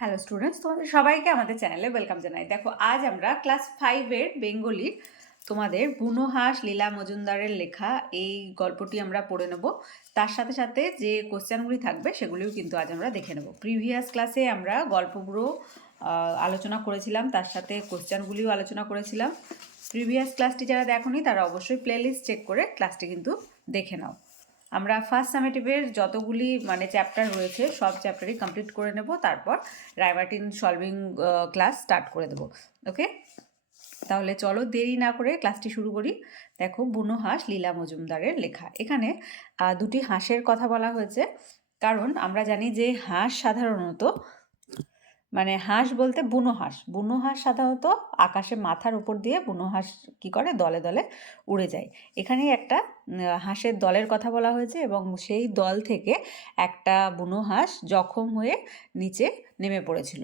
Hello students তোমাদের সবাইকে আমাদের চ্যানেলে ওয়েলকাম জানাই। দেখো, আজ আমরা ক্লাস ফাইভের বেঙ্গলির তোমাদের বুনোহাস লীলা মজুমদারের লেখা এই গল্পটি আমরা পড়ে নেব। তার সাথে সাথে যে কোশ্চেনগুলি থাকবে সেগুলিও কিন্তু আজ আমরা দেখে নেব। প্রিভিয়াস ক্লাসে আমরা গল্পগুলো আলোচনা করেছিলাম, তার সাথে কোশ্চেনগুলিও আলোচনা করেছিলাম। প্রিভিয়াস ক্লাসটি যারা দেখোনি, তারা অবশ্যই প্লেলিস্ট চেক করে ক্লাসটি কিন্তু দেখে নাও। আমরা ফার্স্ট সামেটিভের যতগুলি মানে চ্যাপ্টার রয়েছে, সব চ্যাপ্টারই কমপ্লিট করে নেব, তারপর রাইমার্টিন সলভিং ক্লাস স্টার্ট করে দেবো ওকে তাহলে চলো দেরি না করে ক্লাসটি শুরু করি। দেখো বুনো হাঁস লীলা মজুমদারের লেখা। এখানে দুটি হাঁসের কথা বলা হয়েছে। কারণ আমরা জানি যে হাঁস সাধারণত মানে হাঁস বলতে বুনো হাঁস। বুনো হাঁস সাধারণত আকাশে মাথার উপর দিয়ে বুনো হাঁস কী করে? দলে দলে উড়ে যায়। এখানে একটা হাঁসের দলের কথা বলা হয়েছে এবং সেই দল থেকে একটা বুনো হাঁস জখম হয়ে নিচে নেমে পড়েছিল।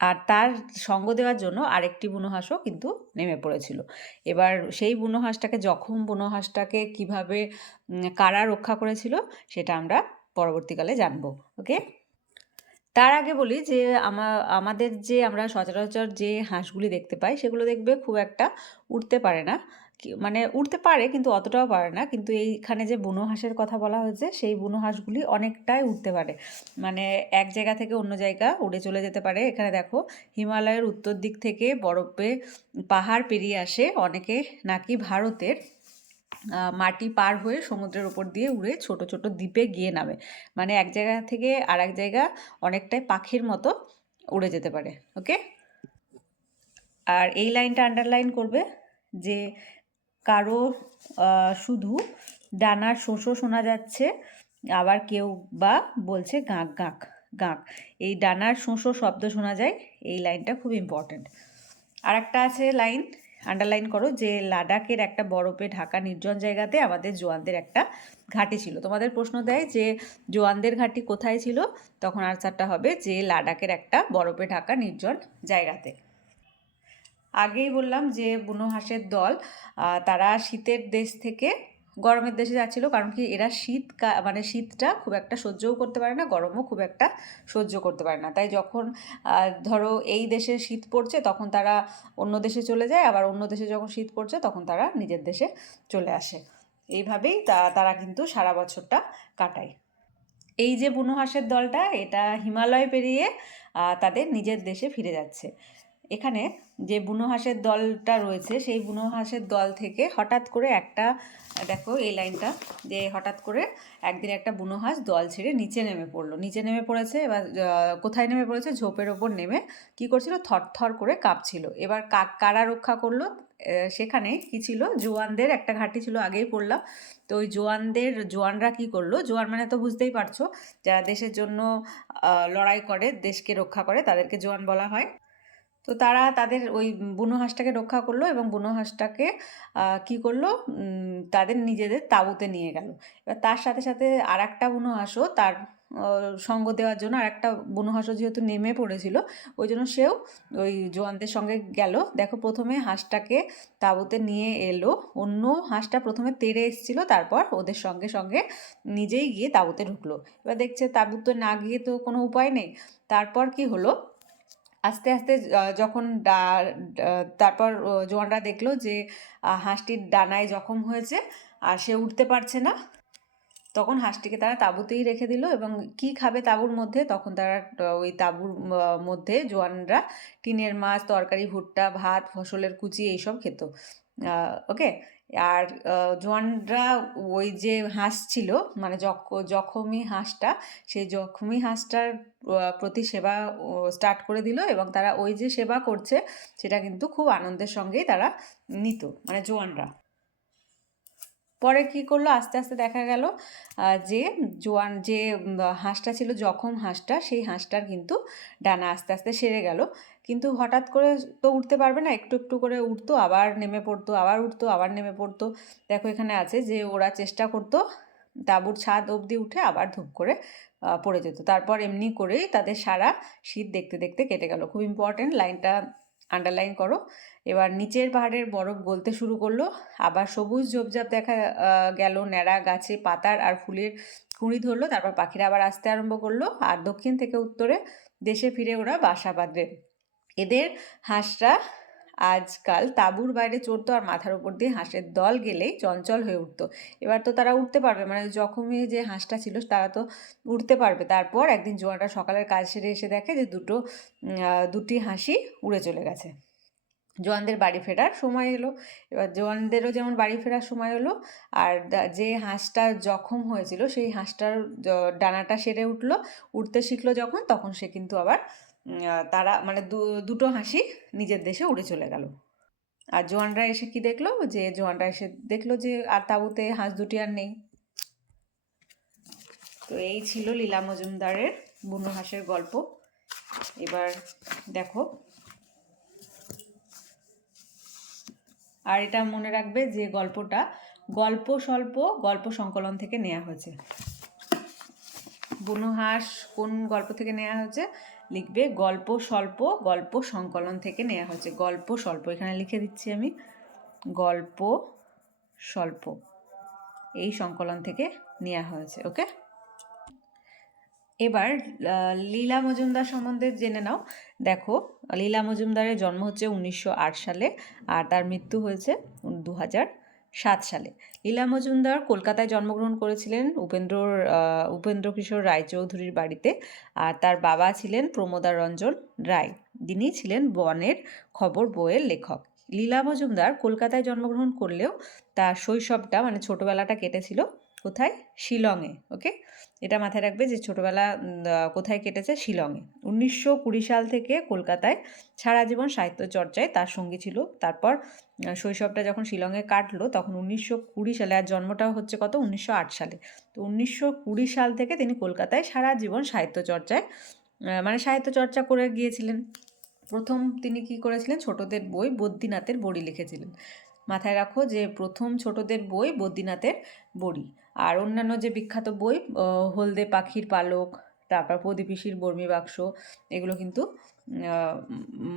আর তার সঙ্গ দেওয়ার জন্য আরেকটি বুনো হাঁসও কিন্তু নেমে পড়েছিল। এবার সেই বুনো হাঁসটাকে জখম বুনো হাঁসটাকে কীভাবে কারা রক্ষা করেছিল সেটা আমরা পরবর্তীকালে জানব। ওকে? তার আগে বলি যে, আমা, আমাদের যে আমরা সচরাচর যে হাঁসগুলি দেখতে পাই, সেগুলো দেখবে খুব একটা উঠতে পারে না। মানে উঠতে পারে কিন্তু অতটাও পারে না। কিন্তু এইখানে যে বুনো হাঁসের কথা বলা হয়েছে, সেই বুনো হাঁসগুলি অনেকটাই উঠতে পারে। মানে এক জায়গা থেকে অন্য জায়গা উড়ে চলে যেতে পারে। এখানে দেখো, হিমালয়ের উত্তর দিক থেকে বরফে পাহাড় পেরিয়ে আসে অনেকে নাকি ভারতের। মাটি পার হয়ে সমুদ্রের উপর দিয়ে উড়ে ছোট ছোট দ্বীপে গিয়ে নামে। মানে এক জায়গা থেকে আর এক জায়গা অনেকটাই পাখির মতো উড়ে যেতে পারে, ওকে? আর এই লাইনটা আন্ডারলাইন করবে যে কারও শুধু ডানার শোষো শোনা যাচ্ছে, আবার কেউ বা বলছে গাঁক গাঁক গাঁক। এই ডানার শোষো শব্দ শোনা যায়, এই লাইনটা খুব ইম্পর্ট্যান্ট আর একটা আছে লাইন আন্ডারলাইন করো যে লাদাখের একটা বরফে ঢাকা নির্জন জায়গাতে আমাদের জোয়ানদের একটা ঘাঁটি ছিল। তোমাদের প্রশ্ন দেয় যে জোয়ানদের ঘাঁটি কোথায় ছিল? তখন আনসারটা হবে যে লাদাখের একটা বরফে ঢাকা নির্জন জায়গাতে। আগেই বললাম যে বুনো হাঁসের দল তারা শীতের দেশ থেকে গরমের দেশে যাচ্ছিল, কারণ কি এরা শীত মানে শীতটা খুব একটা সহ্যও করতে পারে না, গরমও খুব একটা সহ্য করতে পারে না। তাই যখন ধরো এই দেশে শীত পড়ছে তখন তারা অন্য দেশে চলে যায়, আবার অন্য দেশে যখন শীত পড়ছে তখন তারা নিজের দেশে চলে আসে। এইভাবেই তা- তারা কিন্তু সারা বছরটা কাটায়। এই যে বুনো হাঁসের দলটা, এটা হিমালয় পেরিয়ে তাদের নিজের দেশে ফিরে যাচ্ছে। এখানে যে বুনো হাঁসের দলটা রয়েছে, সেই বুনো হাঁসের দল থেকে হঠাৎ করে একটা, দেখো এই লাইনটা, যে হঠাৎ করে একদিন একটা বুনো হাঁস দল ছেড়ে নিচে নেমে পড়ল। নিচে নেমে পড়েছে, এবার কোথায় নেমে পড়েছে? ঝোপের ওপর নেমে কি করছিল? থরথর করে কাঁপছিল। এবার কারা রক্ষা করল? সেখানে কি ছিল? জোয়ানদের একটা ঘাঁটি ছিল, আগেই পড়লাম। তো ওই জোয়ানদের, জোয়ানরা কি করল? জোয়ান মানে তো বুঝতেই পারছ, যারা দেশের জন্য লড়াই করে, দেশকে রক্ষা করে, তাদেরকে জোয়ান বলা হয়। তো তারা তাদের ওই বুনো হাঁসটাকে রক্ষা করল এবং বুনো হাঁসটাকে কি করল? তাদের নিজেদের তাঁবুতে নিয়ে গেল। এবার তার সাথে সাথে আর একটা বুনো হাঁসও তার সঙ্গ দেওয়ার জন্য আর একটা বুনো হাঁসও যেহেতু নেমে পড়েছিল, ওই জন্য সেও ওই জোয়ানদের সঙ্গে গেল। দেখো প্রথমে হাঁসটাকে তাঁবুতে নিয়ে এলো। অন্য হাঁসটা প্রথমে তেড়ে এসেছিল, তারপর ওদের সঙ্গে সঙ্গে নিজেই গিয়ে তাঁবুতে ঢুকলো। এবার দেখছে তাঁবুতে না গিয়ে তো কোনো উপায় নেই। তারপর কি হলো? আস্তে আস্তে যখন ডা- তারপর জোয়ানরা দেখল যে হাঁসটির ডানায় জখম হয়েছে, আর সে উঠতে পারছে না, তখন হাঁসটিকে তারা তাঁবুতেই রেখে দিল এবং কি খাবে তাঁবুর মধ্যে, তখন তারা ওই তাঁবুর মধ্যে জোয়ানরা টিনের মাছ, তরকারি, ভুট্টা, ভাত, ফসলের কুচি, এইসব খেত। ওকে? আর জোয়ানরা ওই যে হাঁস ছিল মানে জখমি হাঁসটা, সেই জখমি হাঁসটার প্রতি সেবা স্টার্ট করে দিল এবং তারা ওই যে সেবা করছে, সেটা কিন্তু খুব আনন্দের সঙ্গেই তারা নিত মানে জোয়ানরা। পরে কি করল? আস্তে আস্তে দেখা গেল যে জোয়ান, যে হাঁসটা ছিল, জখম হাঁসটা, সেই হাঁসটার কিন্তু ডানা আস্তে আস্তে সেরে গেল। কিন্তু হঠাৎ করে তো উঠতে পারবে না, একটু একটু করে উঠতো, আবার নেমে পড়তো, আবার উঠতো, আবার নেমে পড়তো। দেখো এখানে আছে যে ওরা চেষ্টা করতো তাঁবুর ছাদ অবধি উঠে আবার ধূপ করে পড়ে যেত। তারপর এমনি করেই তাদের সারা শীত দেখতে দেখতে কেটে গেল। খুব ইম্পর্টেন্ট লাইনটা আন্ডারলাইন করো। এবার নিচের পাহাড়ের বরফ গলতে শুরু করল। আবার সবুজ ঝোপঝাপ দেখা গেল। ন্যাড়া গাছে পাতার আর ফুলের কুঁড়ি ধরলো। তারপর পাখিরা আবার আসতে আরম্ভ করল। আর দক্ষিণ থেকে উত্তরে দেশে ফিরে ওরা বাসা বাঁধবে এদের হাঁসরা আজকাল তাঁবুর বাইরে চড়তো আর মাথার উপর দিয়ে হাঁসের দল গেলেই চঞ্চল হয়ে উঠতো। এবার তো তারা উঠতে পারবে মানে জখমি যে হাঁসটা ছিল তারা তো উঠতে পারবে। তারপর একদিন জোয়ানরা সকালের কাজ সেরে এসে দেখে যে দুটো দুটি হাসি উড়ে চলে গেছে। জোয়ানদের বাড়ি ফেরার সময় এলো। এবার জোয়ানদেরও যেমন বাড়ি ফেরার সময় হলো আর যে হাঁসটা জখম হয়েছিল সেই হাঁসটার ডানাটা সেরে উঠল। উঠতে শিখলো যখন, তখন সে কিন্তু আবার তারা মানে দুটো হাসি নিজের দেশে উড়ে চলে গেল। আর জোয়ানরা এসে কি দেখল? যে জোয়ানরা এসে দেখল যে আর তাঁবুতে হাঁস দুটি আর নেই। তো এই ছিল লীলা মজুমদারের বুনো হাঁসের গল্প। এবার দেখো। আর এটা মনে রাখবে যে গল্পটা গল্প স্বল্প, গল্প সংকলন থেকে নেওয়া হয়েছে। বুনো হাঁস কোন গল্প থেকে নেওয়া হয়েছে? লিখবে গল্প স্বল্প, গল্প সংকলন থেকে নেওয়া হয়েছে। গল্প স্বল্প, এখানে লিখে দিচ্ছি আমি। গল্প স্বল্প, এই সংকলন থেকে নেওয়া হয়েছে, ওকে? এবার লীলা মজুমদার সম্বন্ধে জেনে নাও। দেখো, লীলা মজুমদারের জন্ম হচ্ছে উনিশশো আট সালে আর তার মৃত্যু হয়েছে দু হাজার সাত সালে। লীলা মজুমদার কলকাতায় জন্মগ্রহণ করেছিলেন উপেন্দ্রর উপেন্দ্র কিশোর রায়চৌধুরীর বাড়িতে। আর তার বাবা ছিলেন প্রমোদা রঞ্জন রায়। যিনি ছিলেন বনের খবর বইয়ের লেখক। লীলা মজুমদার কলকাতায় জন্মগ্রহণ করলেও তার শৈশবটা মানে ছোটবেলাটা কেটেছিল কোথায়? শিলংয়ে ওকে এটা মাথায় রাখবে যে ছোটোবেলা কোথায় কেটেছে? শিলংয়ে। উনিশশো কুড়ি সাল থেকে কলকাতায় সারা জীবন সাহিত্য চর্চায় তার সঙ্গী ছিল। তারপর শৈশবটা যখন শিলংয়ে কাটলো, তখন উনিশশো কুড়ি সালে, আর জন্মটাও হচ্ছে কত? উনিশশো আট সালে। তো উনিশশো কুড়ি সাল থেকে তিনি কলকাতায় সারা জীবন সাহিত্য চর্চায় মানে সাহিত্য চর্চা করে গিয়েছিলেন। প্রথম তিনি কি করেছিলেন? ছোটদের বই বদ্রীনাথের বড়ি লিখেছিলেন। মাথায় রাখো যে প্রথম ছোটদের বই বদ্রীনাথের বড়ি। আর অন্যান্য যে বিখ্যাত বই হলদে পাখির পালক, তারপর প্রদীপিসির বর্মী বাক্স, এগুলো কিন্তু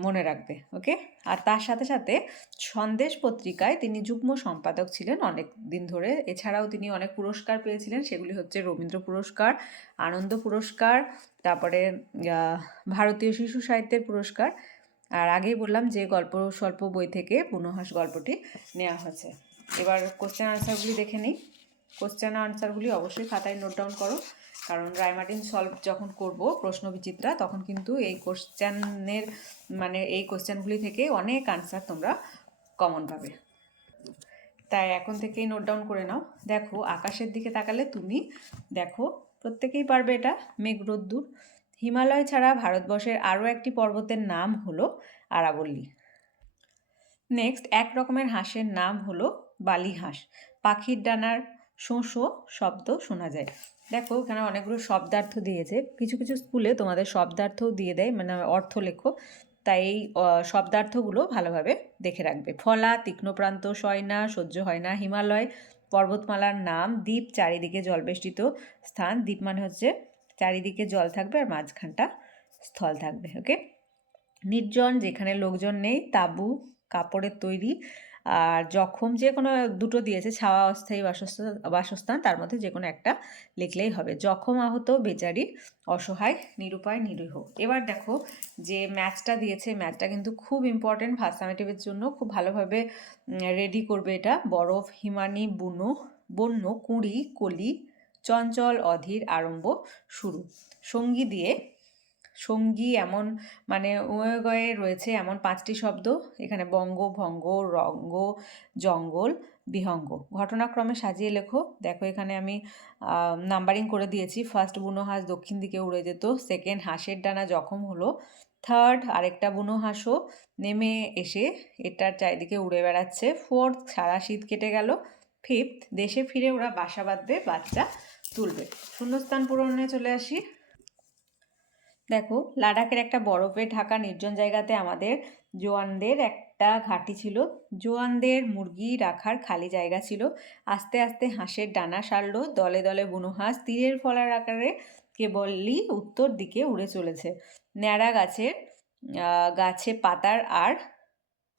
মনে রাখবে, ওকে? আর তার সাথে সাথে সন্দেশ পত্রিকায় তিনি যুগ্ম সম্পাদক ছিলেন অনেক দিন ধরে। এছাড়াও তিনি অনেক পুরস্কার পেয়েছিলেন, সেগুলি হচ্ছে রবীন্দ্র পুরস্কার, আনন্দ পুরস্কার, তারপরে ভারতীয় শিশু সাহিত্যের পুরস্কার। আর আগেই বললাম যে গল্প, স্বল্প বই থেকে পুনহাস গল্পটি নেওয়া হয়েছে। এবার কোশ্চেন আনসারগুলি দেখে নিই। কোশ্চেন আনসারগুলি অবশ্যই খাতায় নোট ডাউন করো। কারণ রায়মার্টিন সলভ যখন করব প্রশ্ন বিচিত্রা, তখন কিন্তু এই কোশ্চেনের মানে এই কোশ্চেনগুলি থেকে অনেক আনসার তোমরা কমন পাবে। তাই এখন থেকেই নোট ডাউন করে নাও। দেখো, আকাশের দিকে তাকালে তুমি দেখো, প্রত্যেকেই পারবে এটা মেঘ রোদ্দুর হিমালয় ছাড়া ভারতবর্ষের আরও একটি পর্বতের নাম হলো আরাবল্লী। নেক্সট এক রকমের হাঁসের নাম হলো বালি হাঁস পাখির ডানার শোঁ শব্দ শোনা যায়। দেখো এখানে অনেকগুলো শব্দার্থ দিয়েছে। কিছু কিছু স্কুলে তোমাদের শব্দার্থও দিয়ে দেয় মানে অর্থ লেখো। তাই এই শব্দার্থগুলো ভালোভাবে দেখে রাখবে। ফলা তীক্ষ্ণপ্রান্ত সয়না, সহ্য হয় না, হিমালয়, পর্বতমালার নাম, দ্বীপ চারিদিকে জলবেষ্টিত স্থান। দ্বীপ মানে হচ্ছে চারিদিকে জল থাকবে আর মাঝখানটা স্থল থাকবে ওকে নির্জন, যেখানে লোকজন নেই, তাঁবু, কাপড়ের তৈরি আর জখম যে কোনো দুটো দিয়েছে, ছাওয়া অস্থায়ী বাসস্থান বাসস্থান, তার মধ্যে যে কোনো একটা লিখলেই হবে। জখম আহত বেচারি অসহায়, নিরুপায়, নিরীহ। এবার দেখো যে ম্যাচটা দিয়েছে ম্যাচটা কিন্তু খুব ইম্পর্টেন্ট ফার্স্ট জন্য খুব ভালোভাবে রেডি করবে এটা। বরফ, হিমানি, বুনো, বন্য, কুঁড়ি, কলি, চঞ্চল, অধীর, আরম্ভ, শুরু। সঙ্গী দিয়ে সঙ্গী এমন মানে উভয়গয়ে রয়েছে এমন পাঁচটি শব্দ। এখানে বঙ্গ, ভঙ্গ, রঙ্গ, জঙ্গল, বিহঙ্গ। ঘটনাক্রমে সাজিয়ে লেখো। দেখো এখানে আমি নাম্বারিং করে দিয়েছি। ফার্স্ট বুনো হাঁস দক্ষিণ দিকে উড়ে যেত। সেকেন্ড হাঁসের ডানা জখম হলো। থার্ড আরেকটা বুনো হাঁসও নেমে এসে এটার চারিদিকে উড়ে বেড়াচ্ছে। ফোর্থ সারা শীত কেটে গেল। ফিফথ দেশে ফিরে ওরা বাসা বাঁধবে, বাচ্চা তুলবে। শূন্যস্থান পূরণে চলে আসি। দেখো, লাডাখের একটা বরফে ঢাকা নির্জন জায়গাতে আমাদের জোয়ানদের একটা ঘাঁটি ছিল। জোয়ানদের মুরগি রাখার খালি জায়গা ছিল। আস্তে আস্তে হাঁসের ডানা সারলো, দলে দলে বুনো হাঁস তীরের ফলার আকারে কেবলই উত্তর দিকে উড়ে চলেছে। ন্যাড়া গাছের গাছে পাতার আর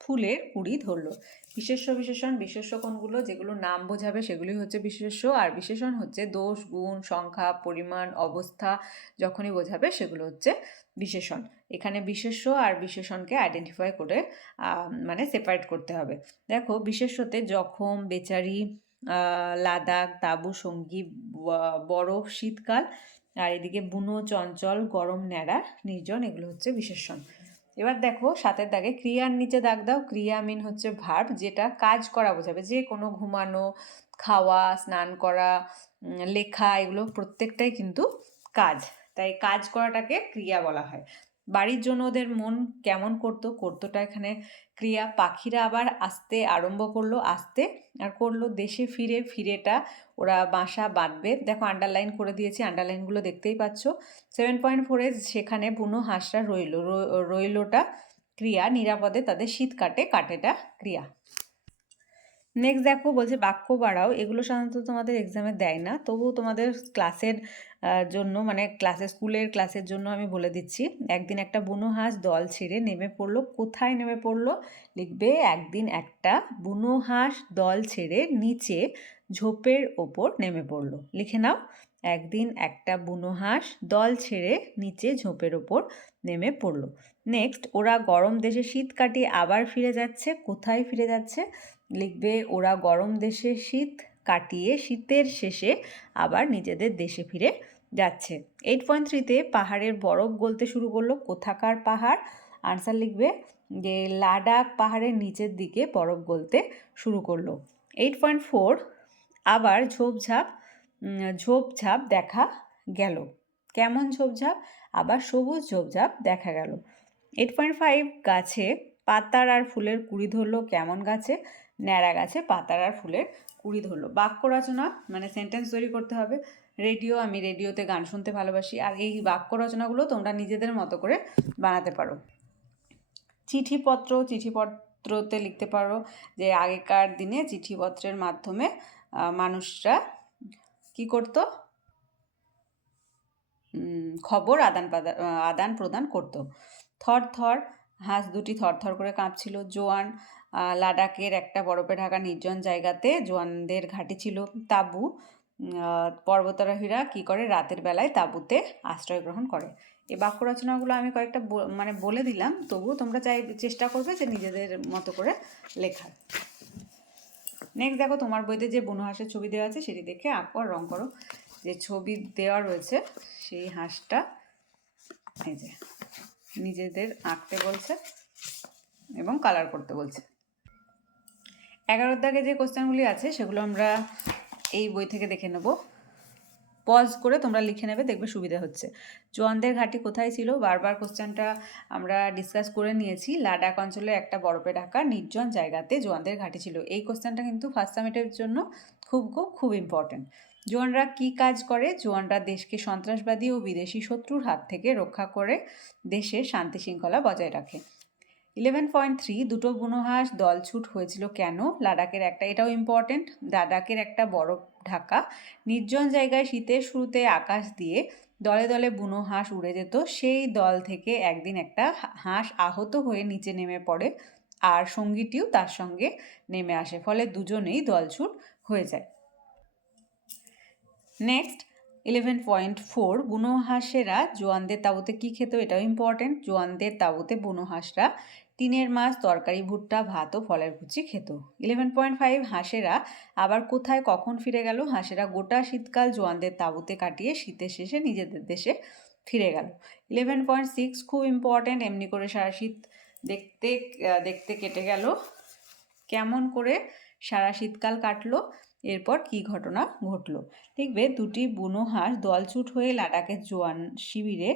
ফুলের কুড়ি ধরলো। বিশেষ্য, বিশেষণ, বিশেষ্য কোনগুলো? যেগুলো নাম বোঝাবে সেগুলি হচ্ছে বিশেষ্য। আর বিশেষণ হচ্ছে দোষ, গুণ, সংখ্যা, পরিমাণ, অবস্থা যখনই বোঝাবে সেগুলো হচ্ছে বিশেষণ। এখানে বিশেষ্য আর বিশেষণকে আইডেন্টিফাই করে মানে সেপারেট করতে হবে। দেখো, বিশেষ্যতে জখম, বেচারি লাদাখ, তাঁবু, সঙ্গী বরফ, শীতকাল, আর এদিকে বুনো, চঞ্চল, গরম, ন্যাড়া, নির্জন, এগুলো হচ্ছে বিশেষণ। এবার দেখো সাতের দাগে, ক্রিয়ার নিচে দাগ দাও ক্রিয়া মিন হচ্ছে ভার্ব যেটা কাজ করা বোঝাবে। যে কোনো ঘুমানো, খাওয়া, স্নান করা লেখা, এগুলো প্রত্যেকটাই কিন্তু কাজ। তাই কাজ করাটাকে ক্রিয়া বলা হয়। বাড়ির জন্য ওদের মন কেমন করতো? করতোটা এখানে ক্রিয়া। পাখিরা আবার আসতে আরম্ভ করল, আসতে আর করল দেশে ফিরে, ফিরেটা ওরা বাসা বাঁধবে। দেখো আন্ডারলাইন করে দিয়েছি আন্ডারলাইনগুলো দেখতেই পাচ্ছ। সেভেন পয়েন্ট ফোরে সেখানে বুনো হাঁসরা রইল রইলোটা ক্রিয়া। নিরাপদে তাদের শীত কাটে, কাটেটা ক্রিয়া। নেক্সট দেখো বলছে বাক্য বাড়াও। এগুলো সাধারণত তোমাদের এক্সামে দেয় না। তবুও তোমাদের ক্লাসের জন্য মানে ক্লাসে স্কুলের ক্লাসের জন্য আমি বলে দিচ্ছি। একদিন একটা বুনো হাঁস দল ছেড়ে নেমে পড়ল। কোথায় নেমে পড়ল? লিখবে, একদিন একটা বুনো হাঁস দল ছেড়ে নিচে ঝোপের ওপর নেমে পড়ল। লিখে নাও, একদিন একটা বুনো হাঁস দল ছেড়ে নিচে ঝোপের ওপর নেমে পড়ল। নেক্সট ওরা গরম দেশে শীত কাটিয়ে আবার ফিরে যাচ্ছে। কোথায় ফিরে যাচ্ছে? লিখবে, ওরা গরম দেশে শীত কাটিয়ে শীতের শেষে আবার নিজেদের দেশে ফিরে যাচ্ছে। এইট পয়েন্ট থ্রিতে পাহাড়ের বরফ গলতে শুরু করল কোথাকার পাহাড়? আনসার লিখবে, যে লাডাখ পাহাড়ের নিচের দিকে বরফ গলতে শুরু করল। এইট পয়েন্ট ফোর আবার ঝোপঝাপ ঝোপঝাপ দেখা গেল। কেমন ঝোপঝাপ? আবার সবুজ ঝোপঝাপ দেখা গেল। এইট পয়েন্ট ফাইভ গাছে পাতার আর ফুলের কুড়ি ধরলো কেমন গাছে? ন্যাড়া গাছে পাতার আর ফুলের কুড়ি ধরলো। বাক্য রচনা মানে সেন্টেন্স তৈরি করতে হবে। রেডিও, আমি রেডিওতে গান শুনতে ভালোবাসি। আর এই বাক্য রচনাগুলো তোমরা নিজেদের মতো করে বানাতে পারো। চিঠিপত্র, চিঠিপত্রতে লিখতে পারো যে আগেকার দিনে চিঠিপত্রের মাধ্যমে মানুষরা কি করতো? খবর আদান প্রদান আদান প্রদান করতো। থর থর হাঁস দুটি থরথর করে কাঁপছিল। জোয়ান আহ, লাদাখের একটা বরফে ঢাকা নির্জন জায়গাতে জোয়ানদের ঘাঁটি ছিল তাঁবু। পর্বতারোহীরা কি করে? রাতের বেলায় তাঁবুতে আশ্রয় গ্রহণ করে। এই বাক্য রচনাগুলো আমি কয়েকটা মানে বলে দিলাম। তবুও তোমরা চাই চেষ্টা করবে যে নিজেদের মতো করে লেখার। নেক্সট দেখো তোমার বইতে যে বুনো হাঁসের ছবি দেওয়া আছে সেটি দেখে আঁকো রং করো। যে ছবি দেওয়া রয়েছে সেই হাঁসটা এই যে নিজেদের আঁকতে বলছে এবং কালার করতে বলছে। এগারোর দাগে যে কোশ্চেনগুলি আছে, সেগুলো আমরা এই বই থেকে দেখে নেব। পজ করে তোমরা লিখে নেবে, দেখবে সুবিধা হচ্ছে। জোয়ানদের ঘাঁটি কোথায় ছিল? বারবার কোশ্চেনটা আমরা ডিসকাস করে নিয়েছি। লাডাখ অঞ্চলে একটা বরফে ঢাকা নির্জন জায়গাতে জোয়ানদের ঘাঁটি ছিল। এই কোশ্চেনটা কিন্তু ফার্স্ট সামিটের জন্য খুব খুব খুব ইম্পর্টেন্ট জোয়ানরা কি কাজ করে? জোয়ানরা দেশকে সন্ত্রাসবাদী ও বিদেশি শত্রুর হাত থেকে রক্ষা করে দেশের শান্তি শৃঙ্খলা বজায় রাখে। ইলেভেন পয়েন্ট থ্রি দুটো বুনোহাঁস দলছুট হয়েছিল কেন? লাদাখের একটা, এটাও ইম্পর্টেন্ট লাদাখের একটা বরফ ঢাকা। নির্জন জায়গায় শীতের শুরুতে আকাশ দিয়ে দলে দলে বুনো হাঁস উড়ে যেত। সেই দল থেকে একদিন একটা হাঁস আহত হয়ে নিচে নেমে পড়ে আর সঙ্গীটিও তার সঙ্গে নেমে আসে, ফলে দুজনেই দলছুট হয়ে যায়। নেক্সট ইলেভেন পয়েন্ট ফোর বুনো হাঁসেরা জোয়ানদের তাঁবুতে কী খেত? এটাও ইম্পর্টেন্ট জোয়ানদের তাঁবুতে বুনো হাঁসরা টিনের মাছ তরকারি, ভুট্টা, ভাত ও ফলের কুচি খেত। ইলেভেন পয়েন্ট ফাইভ হাঁসেরা আবার কোথায় কখন ফিরে গেল? হাঁসেরা গোটা শীতকাল জোয়ানদের তাঁবুতে কাটিয়ে শীতের শেষে নিজেদের দেশে ফিরে গেল। ইলেভেন পয়েন্ট সিক্স খুব ইম্পর্ট্যান্ট এমনি করে সারা শীত দেখতে দেখতে কেটে গেল। কেমন করে সারা শীতকাল কাটলো? এরপর কি ঘটনা ঘটলো? দেখবে দুটি বুনো হাঁস দলছুট হয়ে লাদাখের জোয়ান শিবিরে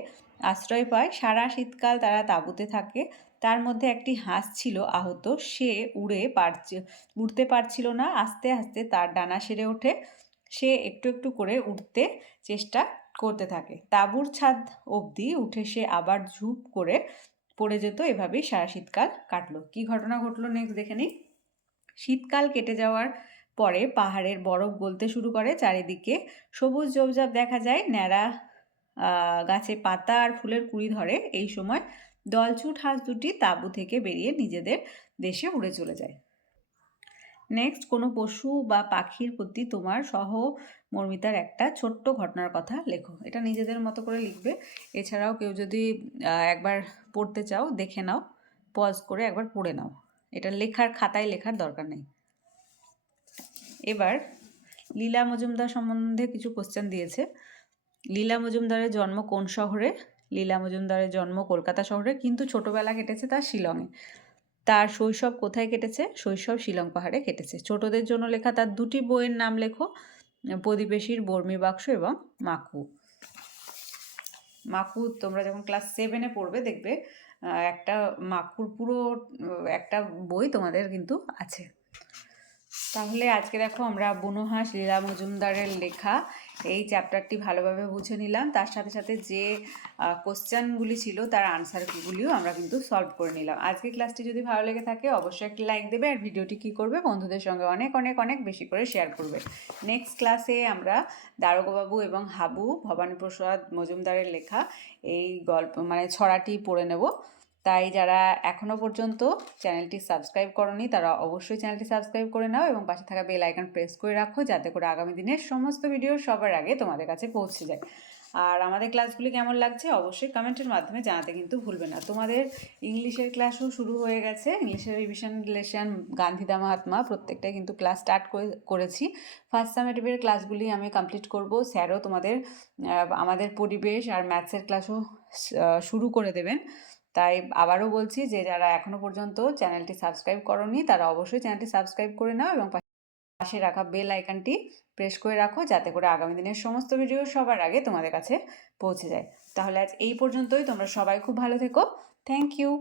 আশ্রয় পায়। সারা শীতকাল তারা তাঁবুতে থাকে। তার মধ্যে একটি হাঁস ছিল আহত। সে উড়ে পারছে, উড়তে পারছিল না। আস্তে আস্তে তার ডানা সেরে ওঠে। সে একটু একটু করে উঠতে চেষ্টা করতে থাকে। তাঁবুর ছাদ অবধি উঠে সে আবার ঝুপ করে পড়ে যেত। এভাবেই সারা শীতকাল কাটলো। কি ঘটনা ঘটলো নেক্সট দেখে নিই। শীতকাল কেটে যাওয়ার পরে পাহাড়ের বরফ গলতে শুরু করে। চারিদিকে সবুজ জবজাব দেখা যায়। ন্যাড়া গাছে পাতা আর ফুলের কুড়ি ধরে। এই সময় দলছুট হাঁস দুটি তাঁবু থেকে বেরিয়ে নিজেদের দেশে উড়ে চলে যায়। নেক্সট কোনো পশু বা পাখির প্রতি তোমার সহ মর্মিতার একটা ছোট্ট ঘটনার কথা লেখো। এটা নিজেদের মতো করে লিখবে। এছাড়াও কেউ যদি একবার পড়তে চাও, দেখে নাও পজ করে একবার পড়ে নাও। এটা লেখার খাতায় লেখার দরকার নেই। এবার লীলা মজুমদার সম্বন্ধে কিছু কোশ্চেন দিয়েছে। লীলা মজুমদারের জন্ম কোন শহরে? লীলা মজুমদারের জন্ম কলকাতা শহরে কিন্তু ছোটবেলা কেটেছে তার শিলংয়ে। তার শৈশব কোথায় কেটেছে? শৈশব শিলং পাহাড়ে কেটেছে। ছোটদের জন্য লেখা তার দুটি বইয়ের নাম লেখো প্রদীপেশীর বর্মী বাক্স এবং মাকু। মাকু, তোমরা যখন ক্লাস সেভেনে পড়বে, দেখবে একটা মাকুর পুরো, একটা বই তোমাদের কিন্তু আছে। তাহলে আজকে দেখো আমরা বুনোহাঁস লীলা মজুমদারের লেখা এই চ্যাপ্টারটি ভালোভাবে বুঝে নিলাম। তার সাথে সাথে যে কোশ্চেনগুলি ছিল, তার আনসারগুলিও আমরা কিন্তু সলভ করে নিলাম। আজকে ক্লাসটি যদি ভালো লেগে থাকে, অবশ্যই একটি লাইক দেবে আর ভিডিওটি কী করবে? বন্ধুদের সঙ্গে অনেক অনেক অনেক বেশি করে শেয়ার করবে। নেক্সট ক্লাসে আমরা দারোগাবাবু এবং হাবু, ভবানীপ্রসাদ মজুমদারের লেখা, এই গল্প মানে ছড়াটি পড়ে নেব। তাই যারা এখনও পর্যন্ত চ্যানেলটি সাবস্ক্রাইব করনি, তারা অবশ্যই চ্যানেলটি সাবস্ক্রাইব করে নাও এবং পাশে থাকা বেল আইকন প্রেস করে রাখো যাতে করে আগামী দিনের সমস্ত ভিডিও সবার আগে তোমাদের কাছে পৌঁছে যায়। আর আমাদের ক্লাসগুলি কেমন লাগছে অবশ্যই কমেন্টের মাধ্যমে জানাতে কিন্তু ভুলবে না। তোমাদের ইংলিশের ক্লাসও শুরু হয়ে গেছে, ইংলিশের রিভিশন লেশন গান্ধীদা মহাত্মা প্রত্যেকটাই কিন্তু ক্লাস স্টার্ট করেছি। ফার্স্ট সামেটিভের ক্লাসগুলি আমি কমপ্লিট করব। স্যারও তোমাদের আমাদের পরিবেশ আর ম্যাথসের ক্লাসও শুরু করে দেবেন। তাই আবারও বলছি যে, যারা এখনও পর্যন্ত চ্যানেলটি সাবস্ক্রাইব করনি, তারা অবশ্যই চ্যানেলটি সাবস্ক্রাইব করে নাও এবং পাশে রাখা বেল আইকনটি প্রেস করে রাখো যাতে করে আগামী দিনের সমস্ত ভিডিও সবার আগে তোমাদের কাছে পৌঁছে যায়। তাহলে আজ এই পর্যন্তই। তোমরা সবাই খুব ভালো থেকো। Thank you.